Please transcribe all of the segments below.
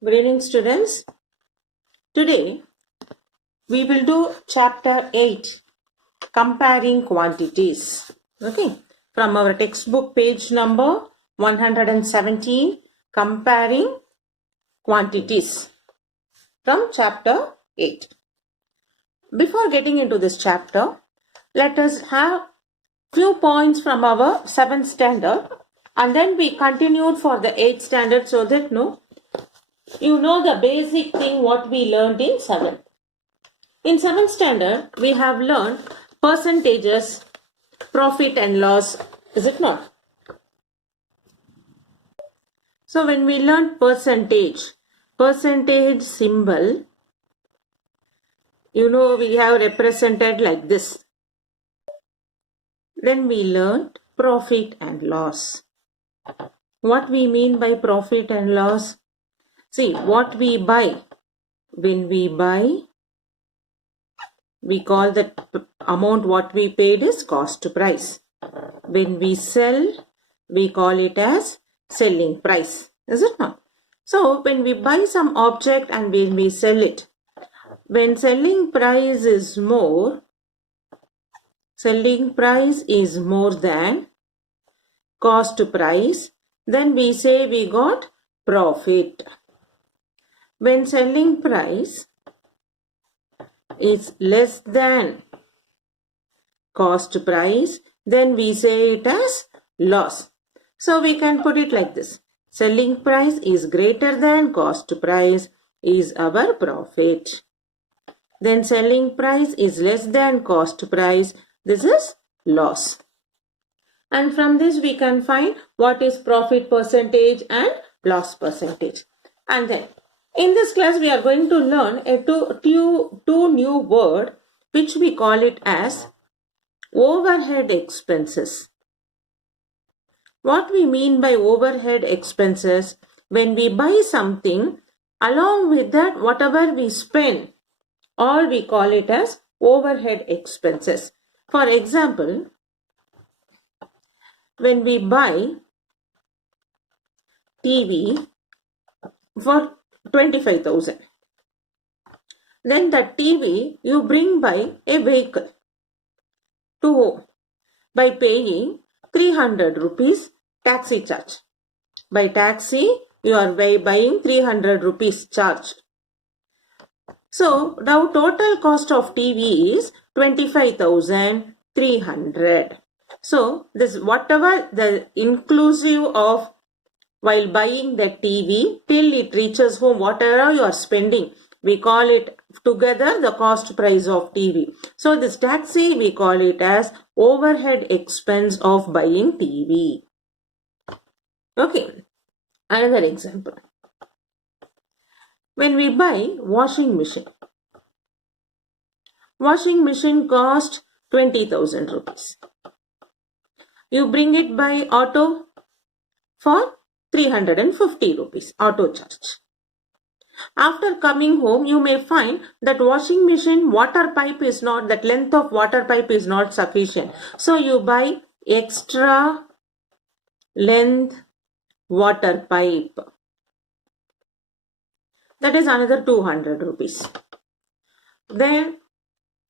Good evening, students. Today we will do chapter 8, comparing quantities. Okay, from our textbook page number 117, comparing quantities from chapter 8. Before getting into this chapter, let us have few points from our 7th standard and then we continued for the 8th standard so that you know the basic thing what we learned in 7th. In 7th standard, we have learned percentages, profit and loss, is it not? So when we learn percentage symbol, we have represented like this. Then we learned profit and loss. What we mean by profit and loss? See, what we buy. When we buy, we call the amount what we paid is cost price. When we sell, we call it as selling price. Is it not? So, when we buy some object and when we sell it, when selling price is more than cost price, then we say we got profit. When selling price is less than cost price, then we say it as loss. So we can put it like this. Selling price is greater than cost price is our profit. Then selling price is less than cost price. This is loss. And from this we can find what is profit percentage and loss percentage. And then in this class we are going to learn two new word which we call it as overhead expenses. What we mean by overhead expenses, when we buy something, along with that whatever we spend, all we call it as overhead expenses. For example, when we buy TV for 25,000, then the TV you bring by a vehicle to home by paying 300 rupees taxi charge. By taxi, you are buying 300 rupees charge. So, now total cost of TV is 25,300. So, this whatever the inclusive of while buying the TV till it reaches home, whatever you are spending, we call it together the cost price of TV. So, this taxi we call it as overhead expense of buying TV. Okay, another example. When we buy washing machine cost 20,000 rupees. You bring it by auto for 350 rupees auto charge. After coming home, you may find that washing machine water pipe is not, that length of water pipe is not sufficient. So you buy extra length water pipe. That is another 200 rupees. Then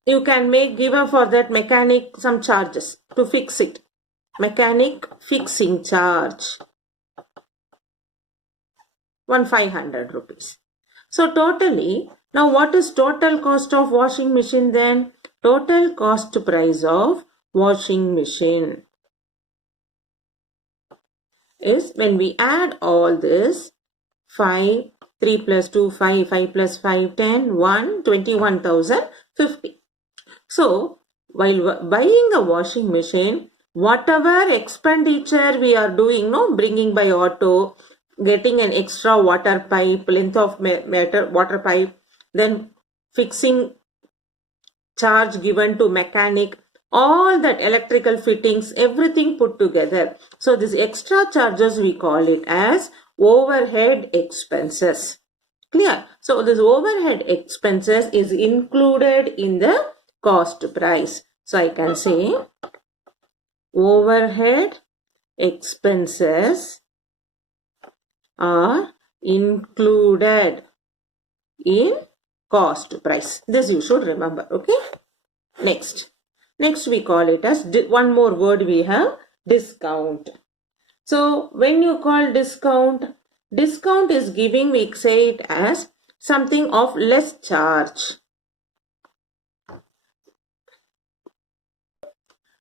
you can give for that mechanic some charges to fix it. Mechanic fixing charge. 500 rupees. So totally, now what is total cost of washing machine then? Total cost price of washing machine is, when we add all this, 5, 3 plus 2, 5, 5 plus 5, 10, 1, 21,050. So, while buying a washing machine, whatever expenditure we are doing, bringing by auto, getting an extra water pipe, length of water pipe, then fixing charge given to mechanic, all that electrical fittings, everything put together. So these extra charges we call it as overhead expenses. Clear? So this overhead expenses is included in the cost price. So I can say overhead expenses are included in cost price. This you should remember. Okay. Next we call it as one more word we have, discount. So when you call discount is giving, we say it as something of less charge.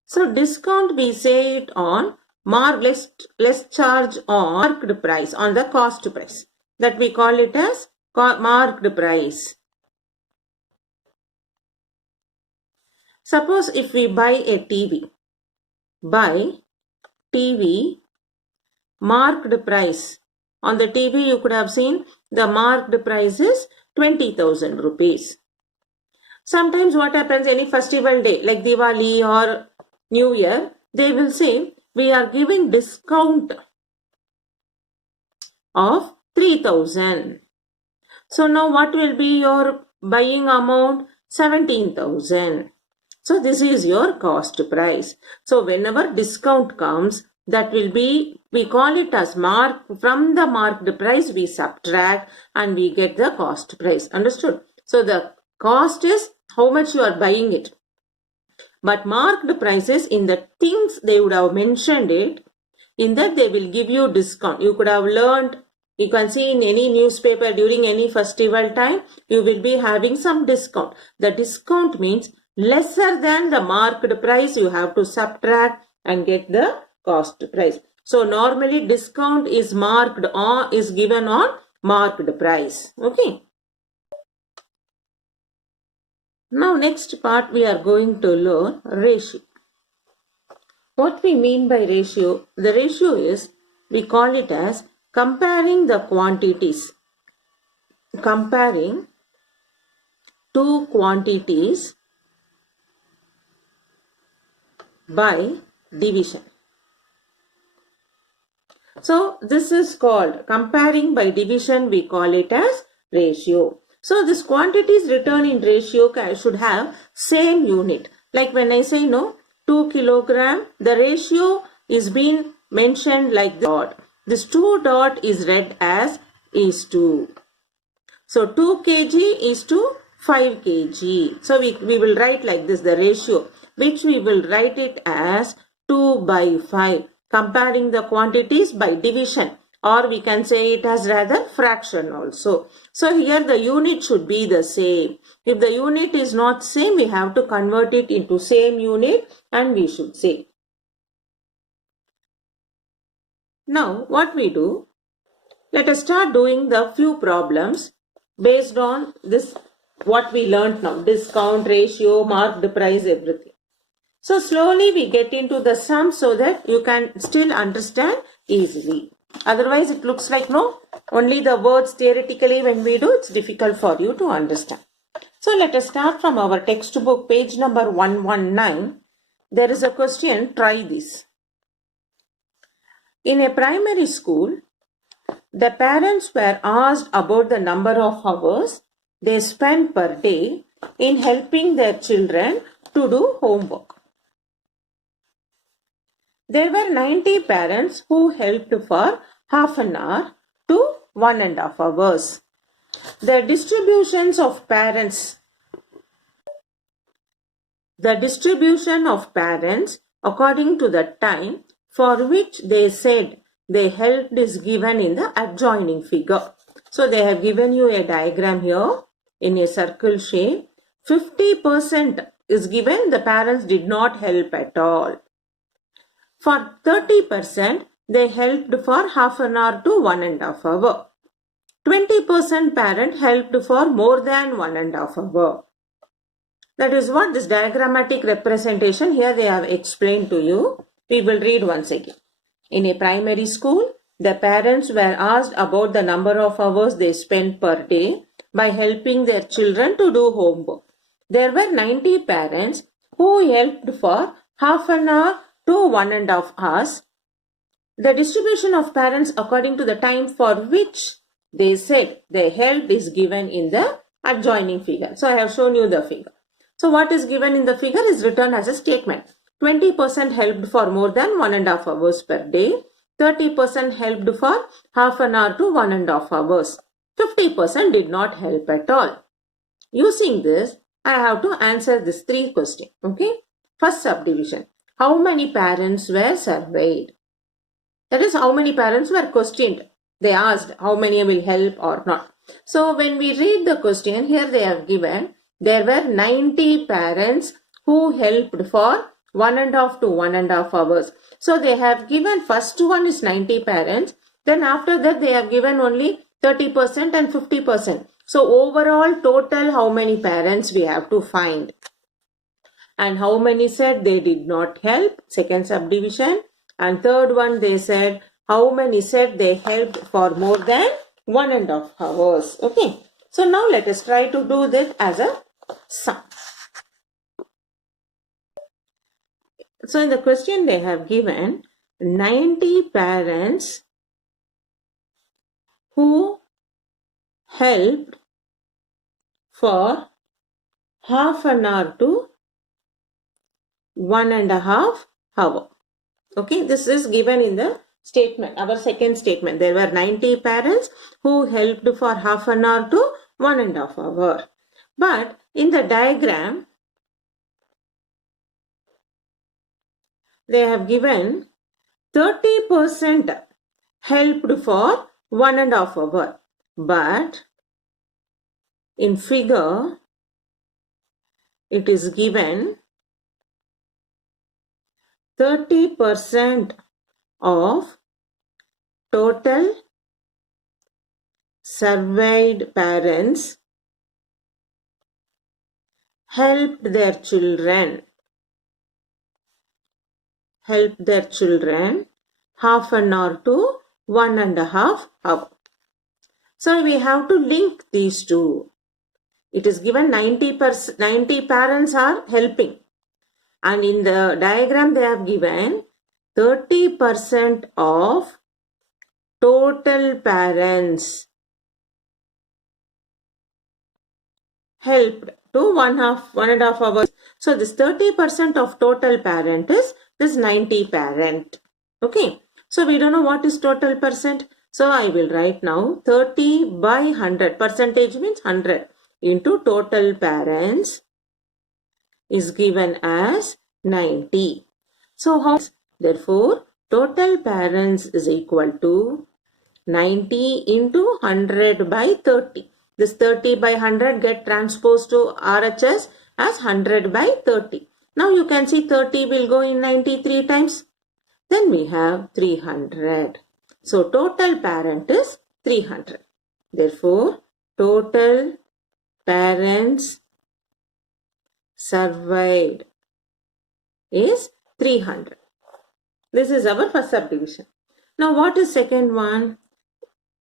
So discount we say it on less charge on marked price, on the cost price. That we call it as marked price. Suppose if we buy a TV, marked price. On the TV you could have seen the marked price is 20,000 rupees. Sometimes what happens, any festival day like Diwali or New Year, they will say we are giving discount of 3,000. So now what will be your buying amount? 17,000. So this is your cost price. So whenever discount comes, that will be, we call it as from the marked price we subtract and we get the cost price. Understood? So the cost is how much you are buying it. But marked prices, in the things they would have mentioned it, in that they will give you discount. You could have learned, you can see in any newspaper during any festival time, you will be having some discount. The discount means lesser than the marked price you have to subtract and get the cost price. So normally discount is given on marked price. Okay. Now next part we are going to learn ratio. What we mean by ratio? The ratio is, we call it as comparing the quantities. Comparing two quantities by division. So this is called comparing by division, we call it as ratio. So this quantities written in ratio should have same unit. Like when I say 2 kilogram, the ratio is being mentioned like this dot. This 2 dot is read as is to. So 2 kg is to 5 kg. So we will write like this, the ratio, which we will write it as 2 by 5. Comparing the quantities by division, or we can say it as rather fraction also. So here the unit should be the same. If the unit is not same, we have to convert it into same unit and we should say. Now what we do, let us start doing the few problems based on this, what we learned now, discount, ratio, marked price, everything. So slowly we get into the sum so that you can still understand easily. Otherwise it looks like only the words theoretically when we do, it's difficult for you to understand. So let us start from our textbook, page number 119. There is a question, try this. In a primary school, the parents were asked about the number of hours they spend per day in helping their children to do homework. There were 90 parents who helped for half an hour to 1.5 hours. The distribution of parents according to the time for which they said they helped is given in the adjoining figure. So they have given you a diagram here in a circle shape. 50% is given, the parents did not help at all. For 30%, they helped for half an hour to 1.5 hour. 20% parent helped for more than 1.5 hour. That is what this diagrammatic representation here they have explained to you. We will read once again. In a primary school, the parents were asked about the number of hours they spent per day by helping their children to do homework. There were 90 parents who helped for half an hour to 1.5 hours. The distribution of parents according to the time for which they said they helped is given in the adjoining figure. So I have shown you the figure. So what is given in the figure is written as a statement. 20% helped for more than 1.5 hours per day. 30% helped for half an hour to 1.5 hours. 50% did not help at all. Using this, I have to answer this 3 questions. Okay. First subdivision. How many parents were surveyed? That is, how many parents were questioned. They asked how many will help or not. So when we read the question, here they have given there were 90 parents who helped for 1.5 to 1.5 hours. So they have given first one is 90 parents. Then after that they have given only 30% and 50%. So overall total how many parents we have to find. And how many said they did not help? Second subdivision. And third one they said how many said they helped for more than 1.5 hours. Okay. So now let us try to do this as a sum. So in the question they have given 90 parents who helped for half an hour to 1.5 hour. Okay, this is given in the statement, our second statement. There were 90 parents who helped for half an hour to 1.5 hour. But in the diagram, they have given 30% helped for 1.5 hour. But in figure, it is given 30% of total surveyed parents helped their children half an hour to 1.5 hour. So we have to link these two. It is given 90 parents are helping. And in the diagram they have given 30% of total parents helped to 1.5 hours. So this 30% of total parent is this 90 parent. Okay. So we don't know what is total percent. So I will write now 30 by 100. Percentage means 100 into total parents is given as 90. So how? Therefore, total parents is equal to 90 into 100 by 30. This 30 by 100 get transposed to RHS as 100 by 30. Now you can see 30 will go in 93 times. Then we have 300. So total parent is 300. Therefore, total parents surveyed is 300. This is our first subdivision. Now what is second one?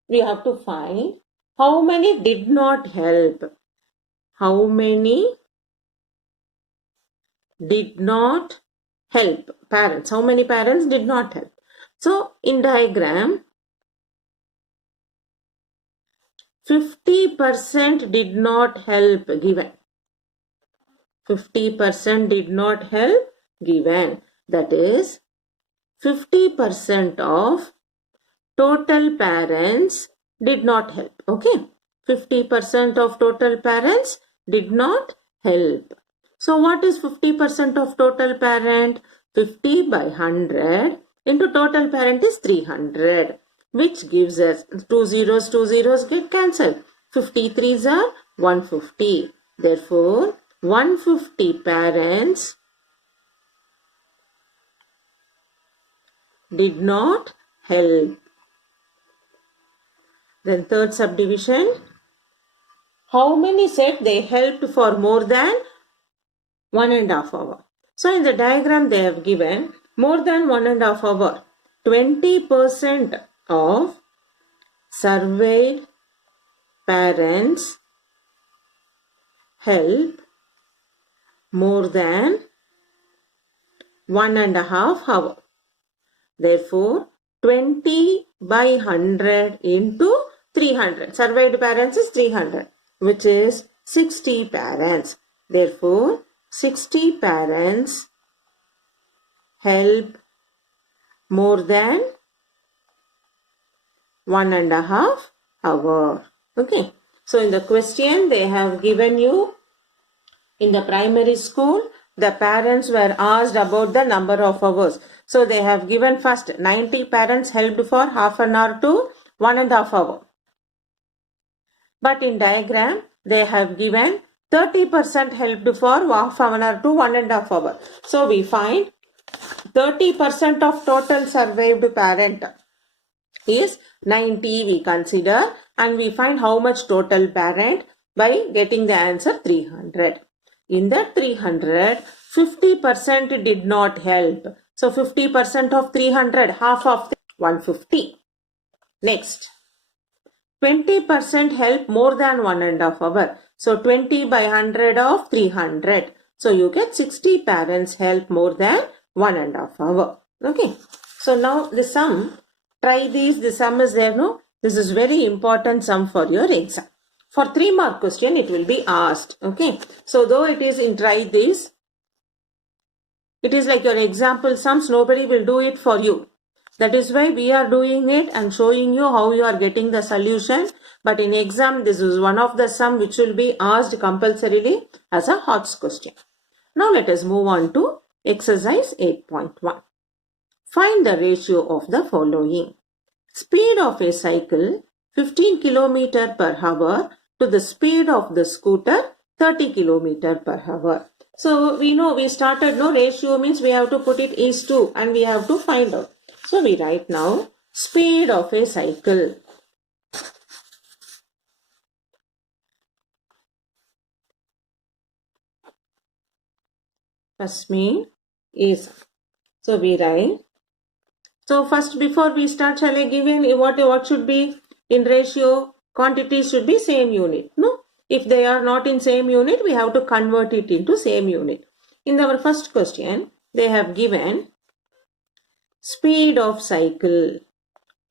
We have to find how many did not help. How many did not help parents? How many parents did not help? So in diagram, 50% did not help given. 50% did not help given. That is 50% of total parents did not help. Okay. 50% of total parents did not help. So what is 50% of total parent? 50 by 100 into total parent is 300, which gives us 2 zeros get cancelled. 53s are 150. Therefore, 150 parents did not help. Then third subdivision. How many said they helped for more than 1.5 hour? So in the diagram they have given more than 1.5 hour. 20% of surveyed parents help more than 1.5 hour. Therefore, 20 by 100 into 300. Surveyed parents is 300, which is 60 parents. Therefore, 60 parents help more than 1.5 hour. Okay. So in the question they have given you, in the primary school, the parents were asked about the number of hours. So they have given first 90 parents helped for half an hour to 1.5 hour. But in diagram, they have given 30% helped for half an hour to 1.5 hour. So we find 30% of total survived parent is 90 we consider, and we find how much total parent by getting the answer 300. In that 300, 50% did not help. So 50% of 300, half of 150. Next, 20% help more than 1.5 hour. So 20 by 100 of 300. So you get 60 parents help more than 1.5 hour. Okay. So now the sum, try these, the sum is there, no? This is very important sum for your exam. For 3 mark question, it will be asked. Okay. So though it is in try this, it is like your example sums, nobody will do it for you. That is why we are doing it and showing you how you are getting the solution. But in exam, this is one of the sum which will be asked compulsorily as a HOTS question. Now let us move on to exercise 8.1. Find the ratio of the following. Speed of a cycle 15 km per hour to the speed of the scooter 30 km per hour. So we know we started, no, ratio means we have to put it is to and we have to find out. So we write now speed of a cycle. First mean is. So we write. So first before we start, shall I give in what should be in ratio? Quantities should be same unit. No? If they are not in same unit, we have to convert it into same unit. In our first question, they have given speed of cycle.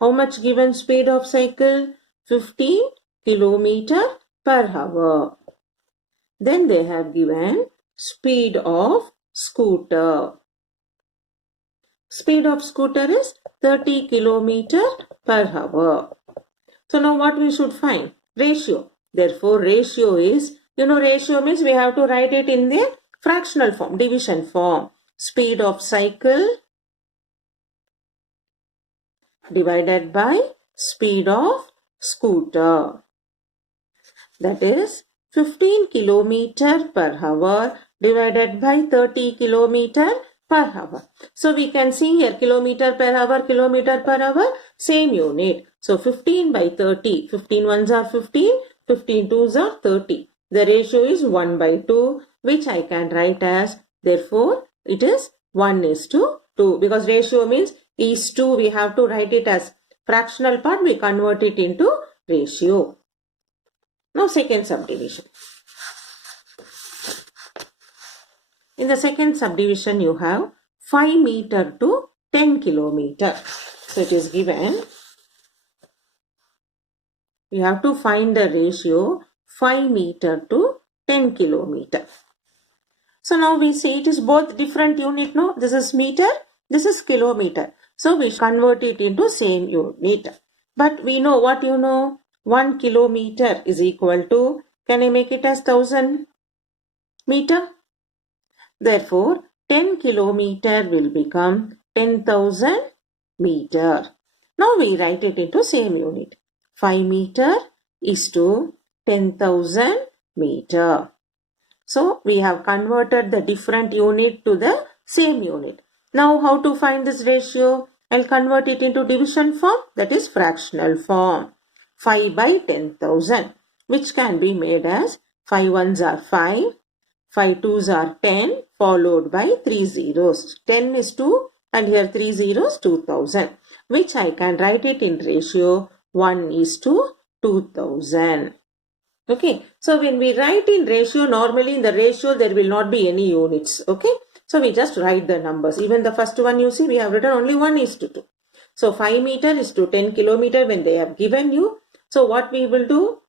How much given speed of cycle? 15 km per hour. Then they have given speed of scooter. Speed of scooter is 30 km per hour. So now what we should find? Ratio. Therefore, ratio is, ratio means we have to write it in the fractional form, division form. Speed of cycle divided by speed of scooter. That is 15 km per hour divided by 30 km per hour. So we can see here kilometer per hour, same unit. So 15 by 30, 15 ones are 15, 15 twos are 30. The ratio is 1 by 2, which I can write as, therefore it is 1:2, because ratio means is to, we have to write it as fractional part, we convert it into ratio. Now second subdivision. In the second subdivision, you have 5 meter to 10 kilometer. So it is given. You have to find the ratio 5 meter to 10 kilometer. So now we say it is both different unit. No, this is meter, this is kilometer. So we convert it into same unit. But we know what 1 kilometer is equal to, can I make it as 1000 meter? Therefore, 10 kilometer will become 10,000 meter. Now we write it into same unit. 5 meter is to 10,000 meter. So we have converted the different unit to the same unit. Now how to find this ratio? I'll convert it into division form, that is fractional form. 5 by 10,000, which can be made as 5 ones are 5, 5 twos are 10, followed by 3 zeros. 10 is 2 and here 3 zeros, 2000, which I can write it in ratio 1:2000. Okay, so when we write in ratio, normally in the ratio there will not be any units. Okay, so we just write the numbers. Even the first one you see, we have written only 1:2. So 5 meter is to 10 kilometer when they have given you. So what we will do?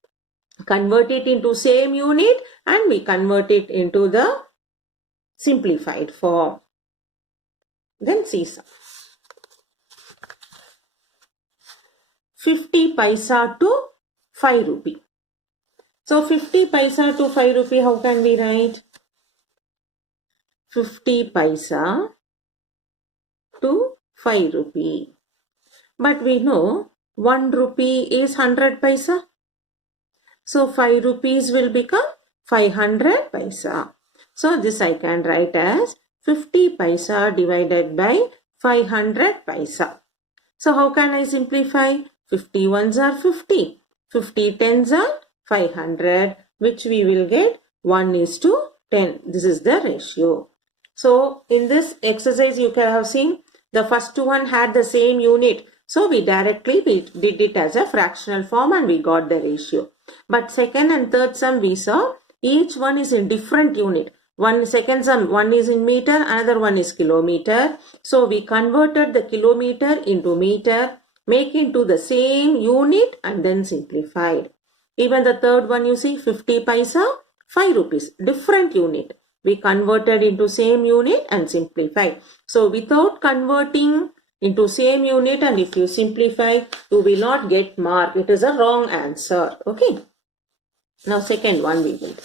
Convert it into same unit and we convert it into the simplified form. Then see some. 50 paisa to 5 rupee. So 50 paisa to 5 rupee, how can we write? 50 paisa to 5 rupee. But we know 1 rupee is 100 paisa. So 5 rupees will become 500 paisa. So this I can write as 50 paisa divided by 500 paisa. So how can I simplify? 50 ones are 50. 50 tens are 500, which we will get 1:10. This is the ratio. So in this exercise you can have seen the first one had the same unit. So we directly did it as a fractional form and we got the ratio. But second and third sum we saw each one is in different unit. Second sum, one is in meter, another one is kilometer. So we converted the kilometer into meter, make into the same unit and then simplified. Even the third one you see 50 paisa, 5 rupees, different unit. We converted into same unit and simplified. So without converting into same unit and if you simplify, you will not get mark. It is a wrong answer. Okay. Now second one we will.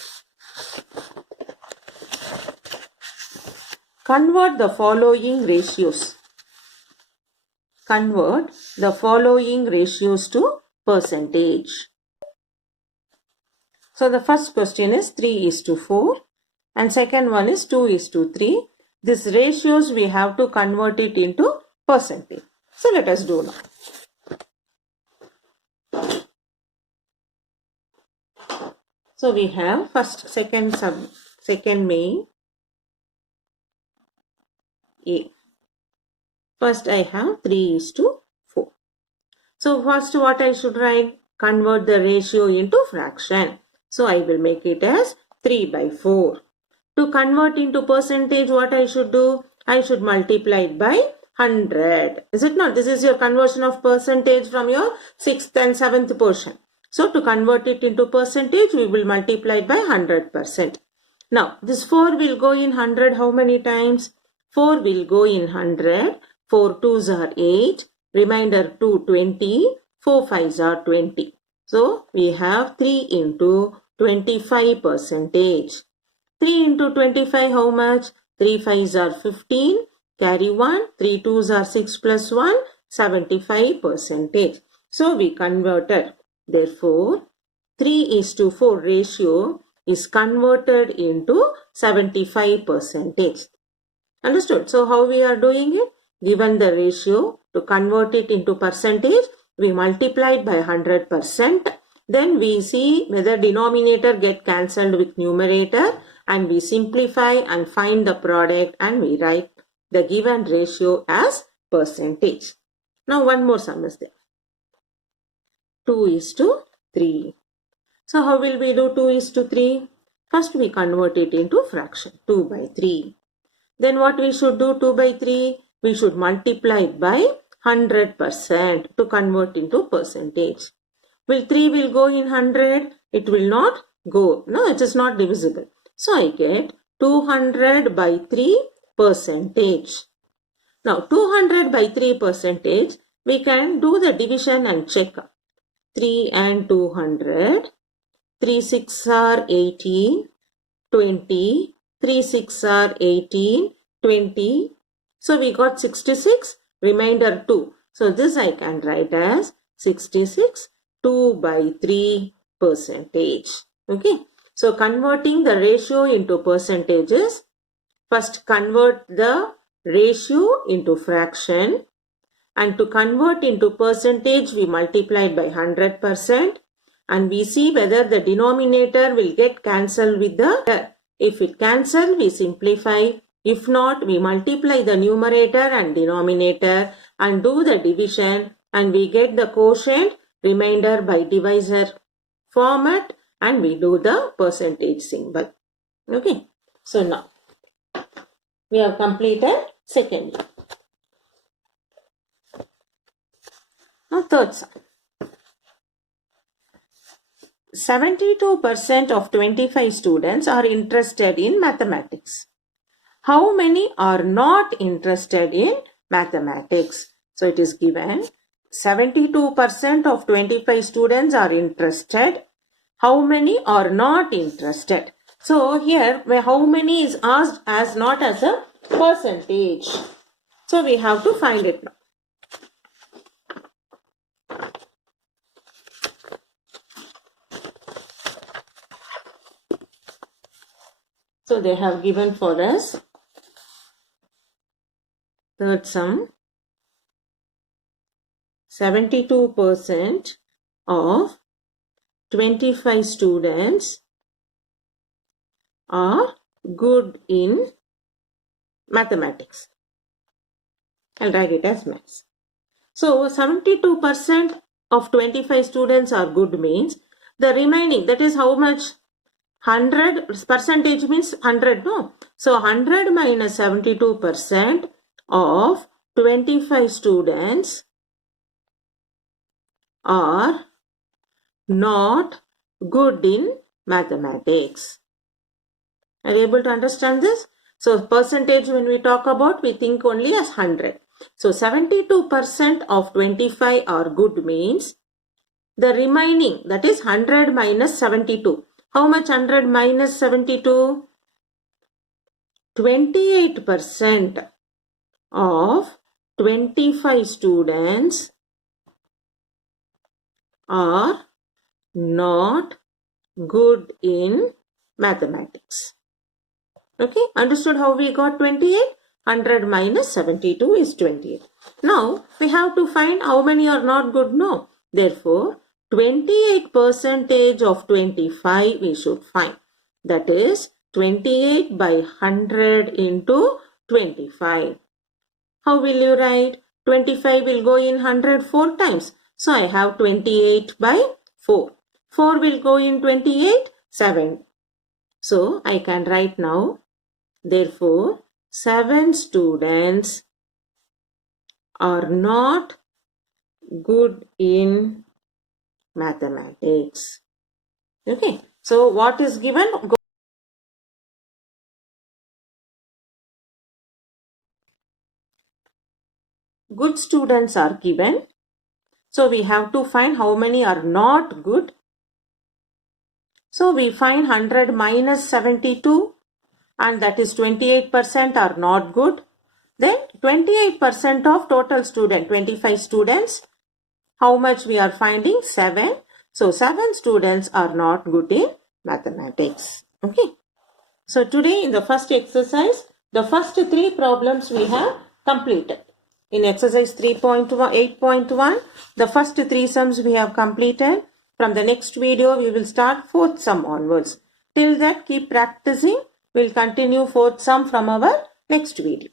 Convert the following ratios. Convert the following ratios to percentage. So the first question is 3:4 and second one is 2:3. These ratios we have to convert it into percentage. So let us do now. So we have second main A. First I have 3:4. So first what I should write? Convert the ratio into fraction. So I will make it as 3/4. To convert into percentage, what I should do? I should multiply it by 100. Is it not? This is your conversion of percentage from your 6th and 7th portion. So to convert it into percentage, we will multiply it by 100%. Now, this 4 will go in 100 how many times? 4 will go in 100. 4 2s are 8. Remainder 2, 20. 4 5s are 20. So, we have 3 into 25%. 3 into 25 how much? 3 5s are 15. Carry 1. 3 2s are 6 plus 1. 75%. So, we converted. Therefore, 3:4 ratio is converted into 75%. Understood? So, how we are doing it? Given the ratio, to convert it into percentage, we multiply it by 100%. Then we see whether denominator get cancelled with numerator and we simplify and find the product and we write the given ratio as percentage. Now, one more sum is there. 2:3. So how will we do 2:3? First we convert it into fraction, 2/3. Then what we should do 2/3? We should multiply it by 100% to convert into percentage. Will 3 will go in 100? It will not go. No, it is not divisible. So I get 200/3%. Now 200/3%, we can do the division and check. 3 and 200. 3 6 are 18, 20. 3 6 are 18, 20. So we got 66, remainder 2. So this I can write as 66, 2/3%. Okay. So converting the ratio into percentages, first convert the ratio into fraction. And to convert into percentage, we multiply by 100%. And we see whether the denominator will get cancelled with the. If it cancels, we simplify. If not, we multiply the numerator and denominator and do the division. And we get the quotient, remainder by divisor format. And we do the percentage symbol. Okay. So now, we have completed second year. Now third sum. 72% of 25 students are interested in mathematics. How many are not interested in mathematics? So it is given 72% of 25 students are interested. How many are not interested? So here, how many is asked as not as a percentage. So we have to find it now. So they have given for us third sum. 72% of 25 students are good in mathematics. I'll write it as maths. So 72% of 25 students are good means the remaining, that is how much? 100 percentage means 100, no? So 100 minus 72% of 25 students are not good in mathematics. Are you able to understand this? So percentage when we talk about, we think only as 100. So 72% of 25 are good means the remaining, that is 100 minus 72. How much 100 minus 72? 28% of 25 students are not good in mathematics. Okay, understood how we got 28? 100 minus 72 is 28. Now, we have to find how many are not good. No. Therefore, 28% of 25 we should find. That is 28 by 100 into 25. How will you write? 25 will go in 100 4 times. So, I have 28 by 4. 4 will go in 28, 7. So, I can write now. Therefore, 7 students are not good in mathematics. Okay. So, what is given? Good students are given. So, we have to find how many are not good. So, we find 100 minus 72 and that is 28% are not good. Then 28% of total student, 25 students, how much we are finding? 7. So, 7 students are not good in mathematics. Okay. So, today in the first exercise, the first 3 problems we have completed. In exercise 3.8.1, the first 3 sums we have completed. From the next video, we will start 4th sum onwards. Till that, keep practicing. We'll continue 4th sum from our next video.